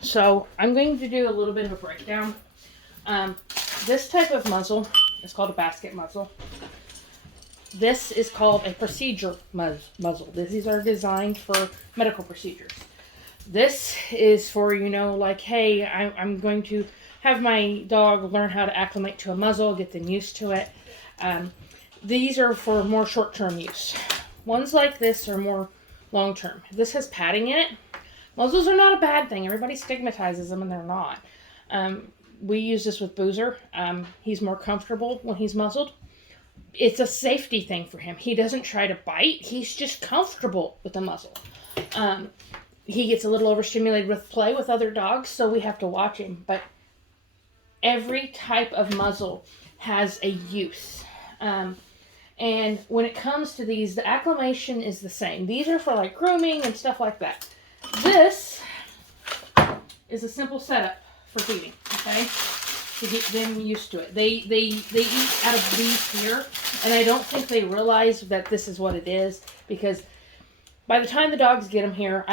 So I'm going to do a little bit of a breakdown. This type of muzzle is called a basket muzzle. This is called a procedure muzzle. These are designed for medical procedures. This is for, like, hey, I'm going to have my dog learn how to acclimate to a muzzle, get them used to it. These are for more short-term use. Ones like this are more long-term. This has padding in it. Muzzles are not a bad thing. Everybody stigmatizes them, and they're not. We use this with Boozer. He's more comfortable when he's muzzled. It's a safety thing for him. He doesn't try to bite. He's just comfortable with the muzzle. He gets a little overstimulated with play with other dogs, so we have to watch him. But every type of muzzle has a use. And when it comes to these, the acclimation is the same. These are for like grooming and stuff like that. This is a simple setup for feeding, okay? To get them used to it. They eat out of these here, and I don't think they realize that this is what it is, because by the time the dogs get them here,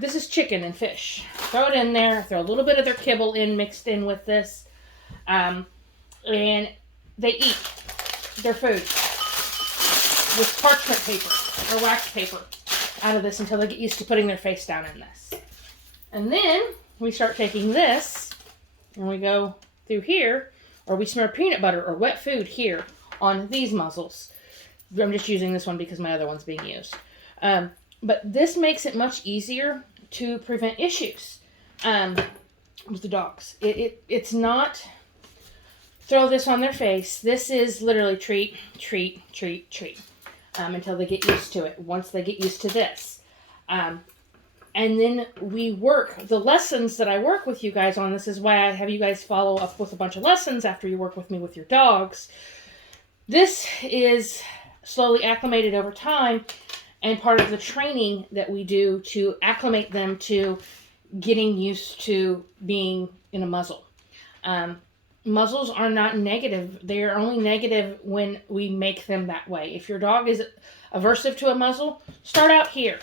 this is chicken and fish. Throw it in there, throw a little bit of their kibble mixed in with this, and they eat their food with parchment paper or wax paper out of this until they get used to putting their face down in this. And then we start taking this and we go through here, or we smear peanut butter or wet food here on these muzzles. I'm just using this one because my other one's being used. But this makes it much easier to prevent issues with the dogs. It's not throw this on their face. This is literally treat, treat, treat, treat. Until they get used to it. Once they get used to this. And then we work. The lessons that I work with you guys on, this is why I have you guys follow up with a bunch of lessons after you work with me with your dogs. This is slowly acclimated over time and part of the training that we do to acclimate them to getting used to being in a muzzle. Muzzles are not negative. They are only negative when we make them that way. If your dog is aversive to a muzzle, start out here.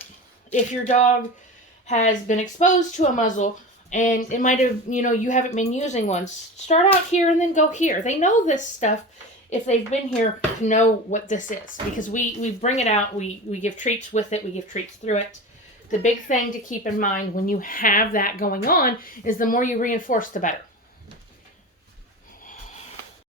If your dog has been exposed to a muzzle and it might have, you haven't been using one, start out here and then go here. They know this stuff if they've been here to know what this is, because we bring it out. We give treats with it. We give treats through it. The big thing to keep in mind when you have that going on is the more you reinforce, the better.